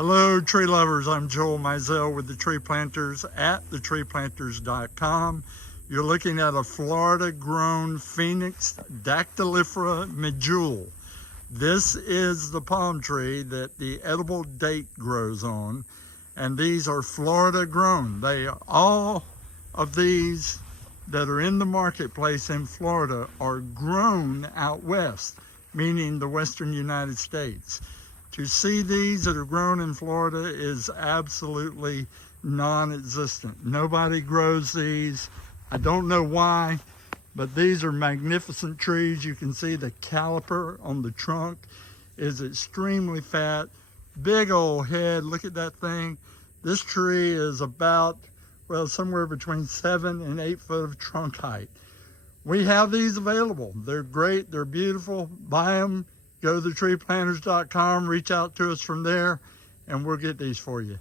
Hello tree lovers, I'm Joel Mizell with the Tree Planters at thetreeplanters.com. You're looking at a Florida grown Phoenix dactylifera Medjool. This is the palm tree that the edible date grows on, and these are Florida grown. All of these that are in the marketplace in Florida are grown out west, meaning the western United States. To see these that are grown in Florida is absolutely non-existent. Nobody grows these. I don't know why, but these are magnificent trees. You can see the caliper on the trunk is extremely fat. Big old head, look at that thing. This tree is about, well, somewhere between 7 and 8 foot of trunk height. We have these available. They're great, they're beautiful. Buy them. Go to thetreeplanters.com, reach out to us from there, and we'll get these for you.